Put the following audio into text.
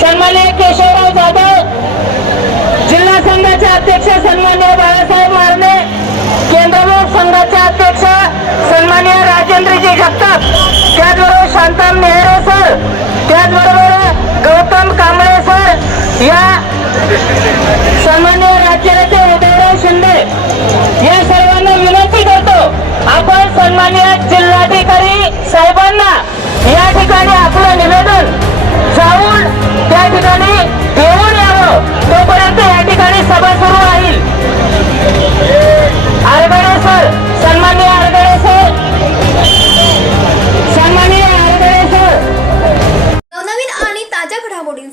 सन्मान्य केशवराव जाधव जिल्हा संघाचे अध्यक्ष सन्मान्य बाळासाहेब मारणे केंद्रमुख संघाचे अध्यक्ष सन्मान्य राजेंद्रजी जगताप त्याचबरोबर शांताम नेहरे सर त्याचबरोबर गौतम कांबळे सर या सन्मान्य राज्यनेते उदयराव शिंदे या सर्वांना विनंती करतो आपण सन्मान्य जिल्हाधिकारी साहेबांना